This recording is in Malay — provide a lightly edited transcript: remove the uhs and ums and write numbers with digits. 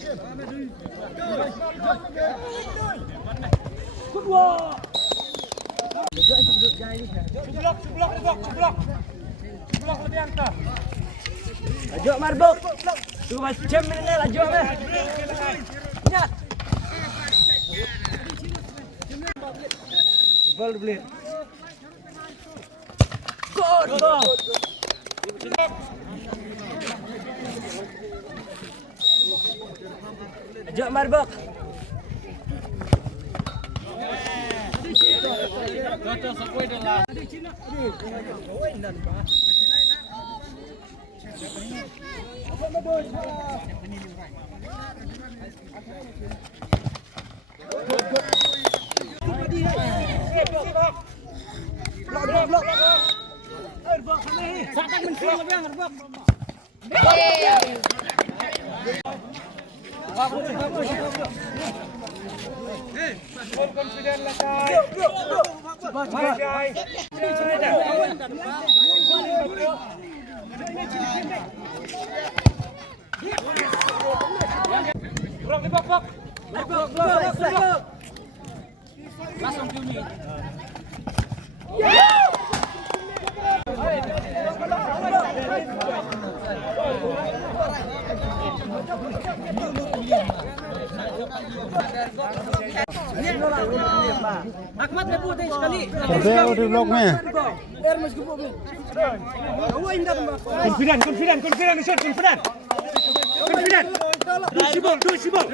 Seblok lebih angka. Laju marbuk. Tunggu macam mana laju mah. Ingat. Bal beli. Gol. Laju marbuk. Cocok sekoi dah. Blok. Satang mensil lebih ngerbok. Full confident lah cai. Bro, bok. Langsung Juni. Ahmad lebih deh sekali. Tapi udah blok ni. Confident, shot confident. Do sibol.